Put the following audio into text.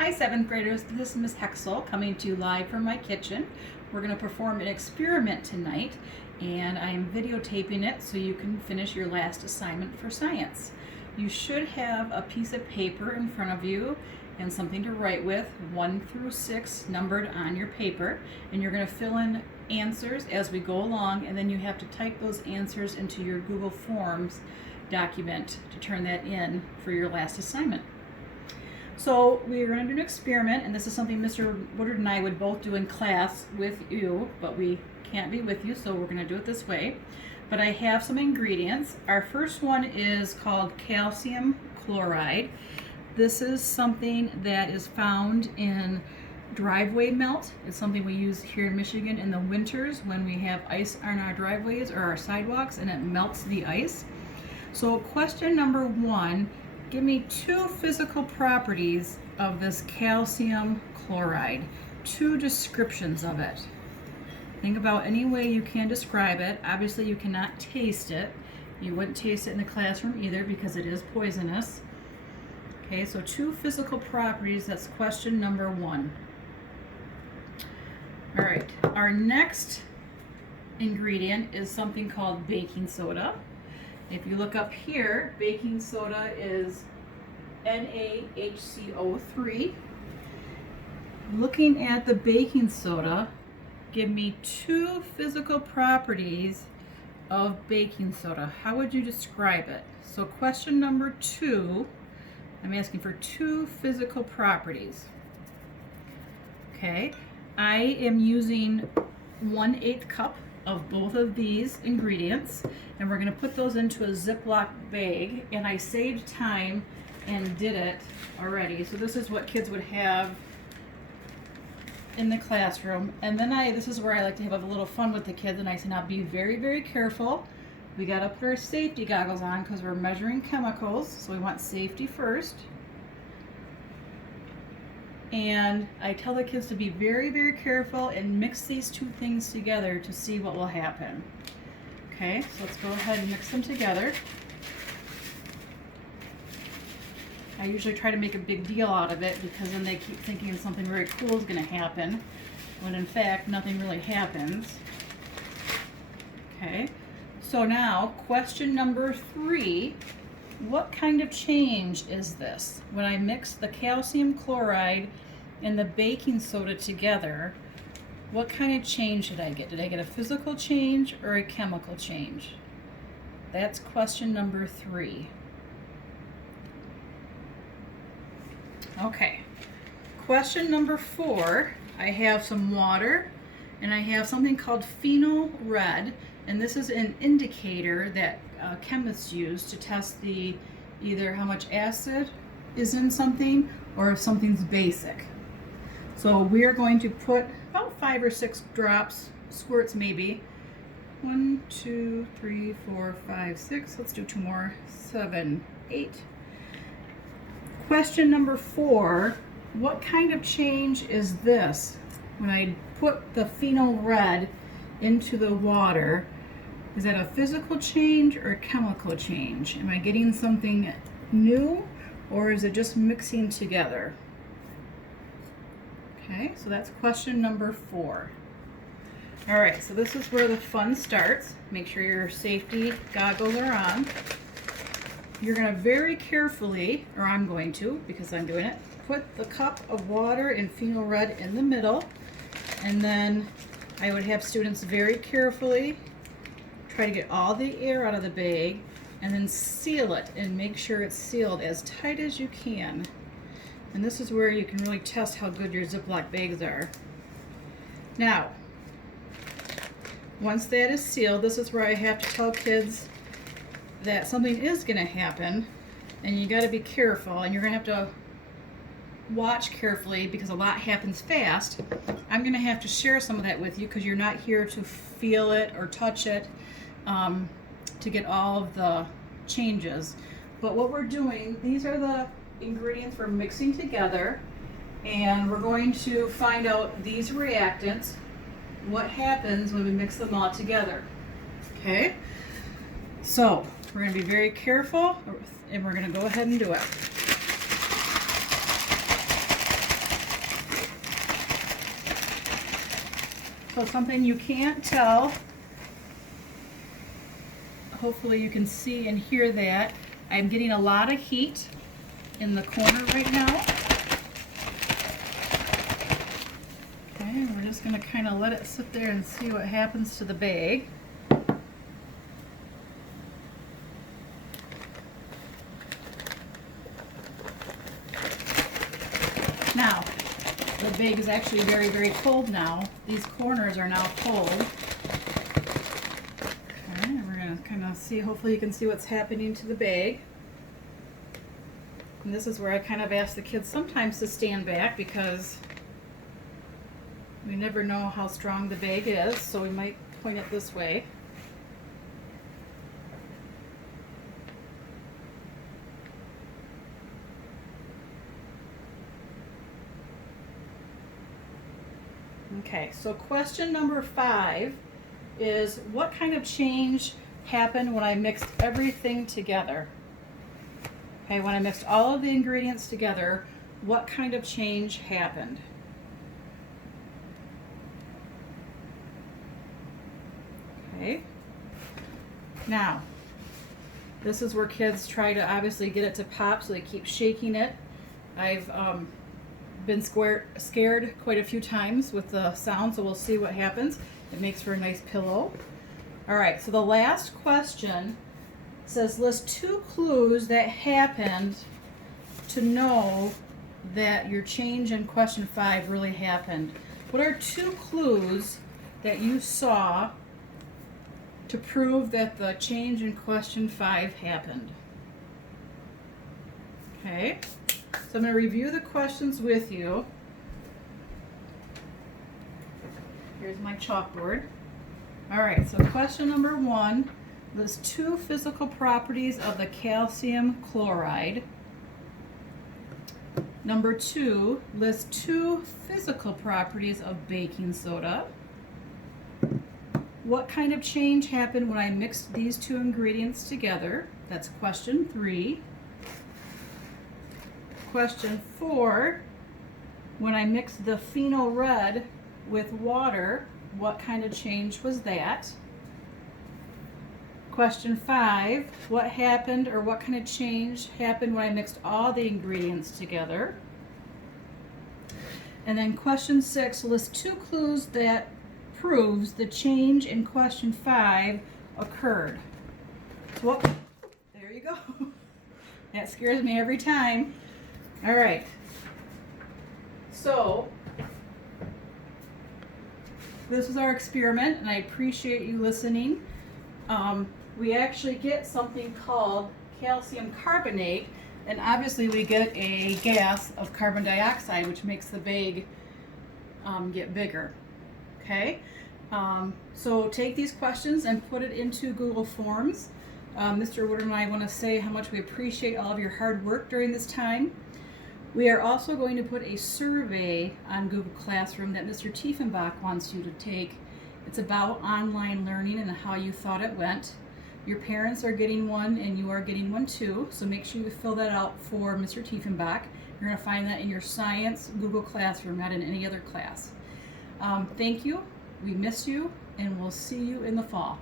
Hi, seventh graders. This is Miss Hexel coming to you live from my kitchen. We're going to perform an experiment tonight, and I am videotaping it so you can finish your last assignment for science. You should have a piece of paper in front of you and something to write with, 1 through 6 numbered on your paper, and you're going to fill in answers as we go along, and then you have to type those answers into your Google Forms document to turn that in for your last assignment. So we're going to do an experiment, and this is something Mr. Woodard and I would both do in class with you, but we can't be with you, so we're going to do it this way. But I have some ingredients. Our first one is called calcium chloride. This is something that is found in driveway melt. It's something we use here in Michigan in the winters when we have ice on our driveways or our sidewalks, and it melts the ice. So question number 1, give me 2 physical properties of this calcium chloride, 2 descriptions of it. Think about any way you can describe it. Obviously you cannot taste it. You wouldn't taste it in the classroom either because it is poisonous. Okay, so 2 physical properties, that's question number 1. All right, our next ingredient is something called baking soda. If you look up here, baking soda is NaHCO3. Looking at the baking soda, give me 2 physical properties of baking soda. How would you describe it? So question number 2, I'm asking for 2 physical properties. Okay, I am using 1/8 cup of both of these ingredients, and we're going to put those into a Ziploc bag, and I saved time and did it already. So this is what kids would have in the classroom, and then this is where I like to have a little fun with the kids, and I say, now be very, very careful. We got to put our safety goggles on because we're measuring chemicals, so we want safety first. And I tell the kids to be very, very careful and mix these 2 things together to see what will happen. Okay, so let's go ahead and mix them together. I usually try to make a big deal out of it because then they keep thinking something very cool is going to happen, when in fact nothing really happens. Okay, so now question number 3. What kind of change is this? When I mix the calcium chloride and the baking soda together, what kind of change did I get? Did I get a physical change or a chemical change? That's question number 3. Okay, question number 4, I have some water and I have something called phenol red, and this is an indicator that chemists use to test either how much acid is in something or if something's basic. So we're going to put about 5 or 6 drops, squirts maybe. 1, 2, 3, 4, 5, 6. Let's do 2 more. 7, 8. Question number 4, what kind of change is this? When I put the phenol red into the water, is that a physical change or a chemical change? Am I getting something new, or is it just mixing together? Okay, so that's question number 4. All right, so this is where the fun starts. Make sure your safety goggles are on. You're going to very carefully, or I'm going to, because I'm doing it, put the cup of water and phenol red in the middle, and then I would have students very carefully try to get all the air out of the bag and then seal it and make sure it's sealed as tight as you can. And this is where you can really test how good your Ziploc bags are. Now, once that is sealed, this is where I have to tell kids that something is going to happen, and you got to be careful, and you're going to have to watch carefully because a lot happens fast. I'm going to have to share some of that with you because you're not here to feel it or touch it to get all of the changes. But what we're doing, these are the ingredients we're mixing together, and we're going to find out these reactants, what happens when we mix them all together. Okay, so we're going to be very careful, and we're going to go ahead and do it. So something you can't tell, hopefully you can see and hear that. I'm getting a lot of heat in the corner right now. Okay, and we're just going to kind of let it sit there and see what happens to the bag. Now, the bag is actually very, very cold now. These corners are now cold. Okay, and we're going to kind of see, hopefully you can see what's happening to the bag. And this is where I kind of ask the kids sometimes to stand back because we never know how strong the bag is, so we might point it this way. Okay, so question number 5 is, what kind of change happened when I mixed everything together? Okay, when I mixed all of the ingredients together, what kind of change happened? Okay, now this is where kids try to obviously get it to pop, so they keep shaking it. I've been scared quite a few times with the sound, so we'll see what happens. It makes for a nice pillow. All right, so the last question says, list 2 clues that happened to know that your change in question 5 really happened. What are 2 clues that you saw to prove that the change in question 5 happened? Okay, so I'm going to review the questions with you. Here's my chalkboard. All right, so question number 1, list 2 physical properties of the calcium chloride. Number 2, list 2 physical properties of baking soda. What kind of change happened when I mixed these 2 ingredients together? That's question 3. Question 4, when I mixed the pheno red with water, what kind of change was that? Question 5, what happened or what kind of change happened when I mixed all the ingredients together? And then question 6, list 2 clues that proves the change in question 5 occurred. So what, there you go. That scares me every time. All right. So this is our experiment, and I appreciate you listening. We actually get something called calcium carbonate, and obviously we get a gas of carbon dioxide, which makes the bag get bigger. Okay, so take these questions and put it into Google Forms. Mr. Woodard and I want to say how much we appreciate all of your hard work during this time. We are also going to put a survey on Google Classroom that Mr. Tiefenbach wants you to take. It's about online learning and how you thought it went. Your parents are getting one and you are getting one too, so make sure you fill that out for Mr. Tiefenbach. You're going to find that in your science Google Classroom, not in any other class. Thank you, we miss you, and we'll see you in the fall.